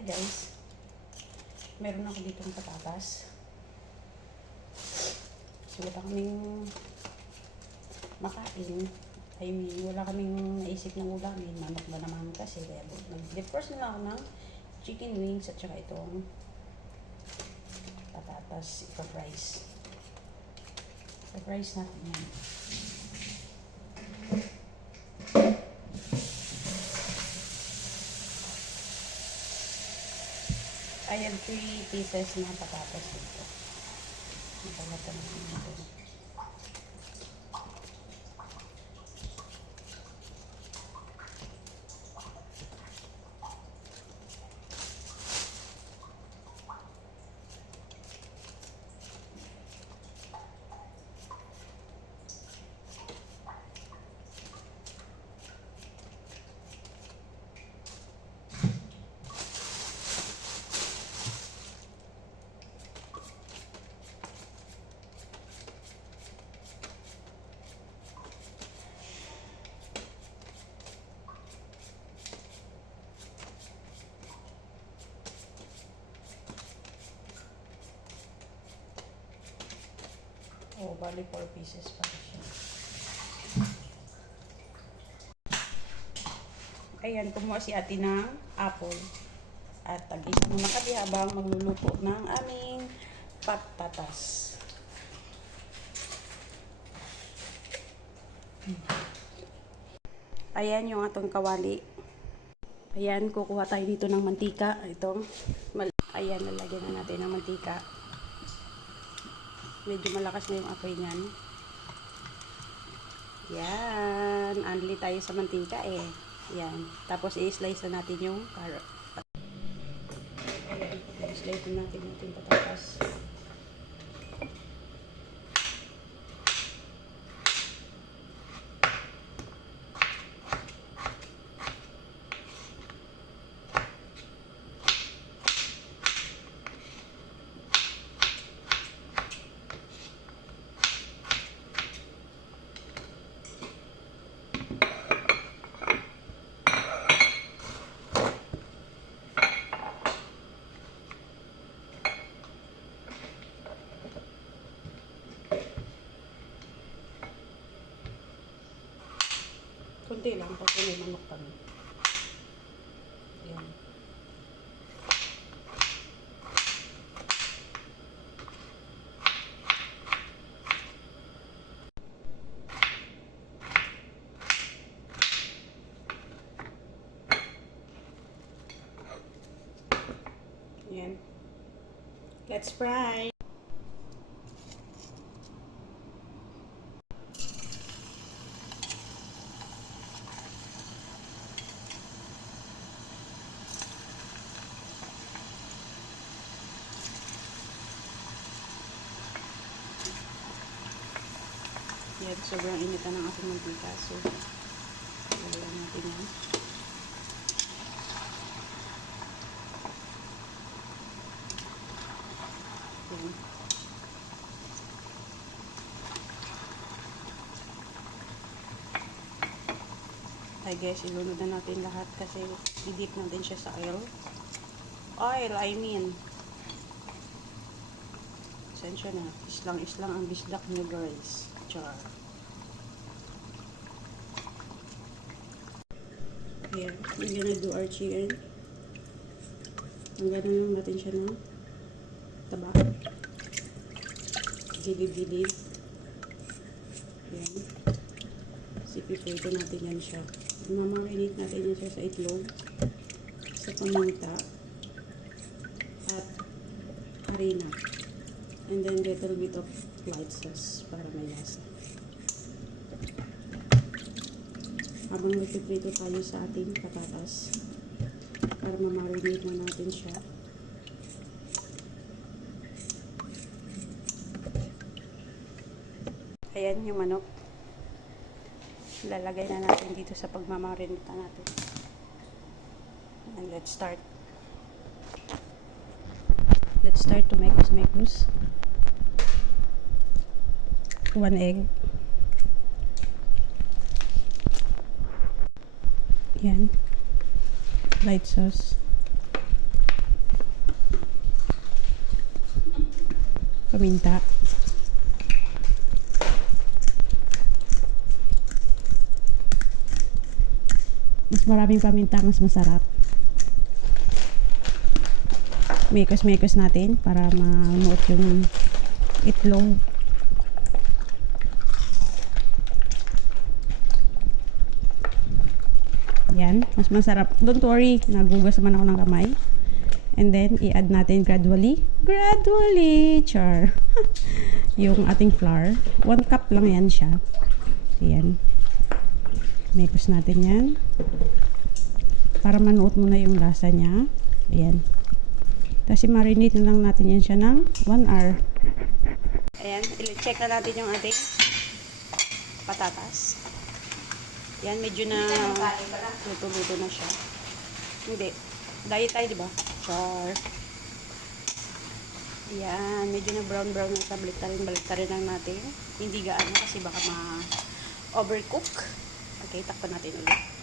Hi guys, meron ako ditong patatas. So wala kaming makain. I mean, wala kaming naisip ng ulamin. Manok ba naman kasi. Kaya nag-first na ako ng chicken wings at saka itong patatas, ipa-fries. Ipa-fries natin yan. I have 3 pieces na patatas dito. Nakalatan natin ito. Oh, bali 4 pieces pa siya. Ayan, kumuha si ate ng apple. At tag-isa muna kami habang magluluto ng aming patatas. Ayan yung atong kawali. Ayan, kukuha tayo dito ng mantika. Ayan, lalagyan na natin ng mantika. Medyo malakas na yung apoy niyan. Yan. Anli tayo sa mantika eh. Yan. Tapos i-slice na natin yung carrot. Ayan. I-slice na natin yung patatas. Kunti lang kasi may manok kami. Ayan. Ayan. Let's fry. Yan, sobrang initan ng ating mantika. So, lagyan natin yan. Yan. I guess, ilunod na natin lahat kasi i-dip natin siya sa oil. I mean. Sensya na. Islang ang bisdak nyo guys. Char. Here, we're gonna do our chicken. Hanggang lang natin siya ng taba. Gilid-gilid. Yan. Sipiprito natin yan siya. Mamarinate natin yan siya sa itlog, sa paminta, at harina. And then little bit of light sauce para may lasa. Habang nagpiprito tayo sa ating patatas para mamarinate na natin siya. Ayan yung manok. Lalagay na natin dito sa pagmamarinate natin. And let's start. Let's start to make us. 1 egg. Yan. Light sauce. paminta. Mas maraming paminta, mas masarap. Mekos-mekos natin para mamuot yung itlog. Yan, mas masarap. Don't worry, nagugas naman ako ng kamay. And then, i-add natin gradually. Gradually, char. Yung ating flour. 1 cup lang yan siya. Ayan. Mekos natin yan. Para manuot mo na yung lasa niya. Ayan. Tapos i-marinate na lang natin yan siya ng 1 hour. Ayan, i-check na natin yung ating patatas. Yan, medyo na luto-luto na siya. Hindi. Diet tayo, diba? Char. Yan, medyo na brown-brown na balik-tarin lang natin. Hindi gaano kasi baka ma-overcook. Okay, takpan natin ulit.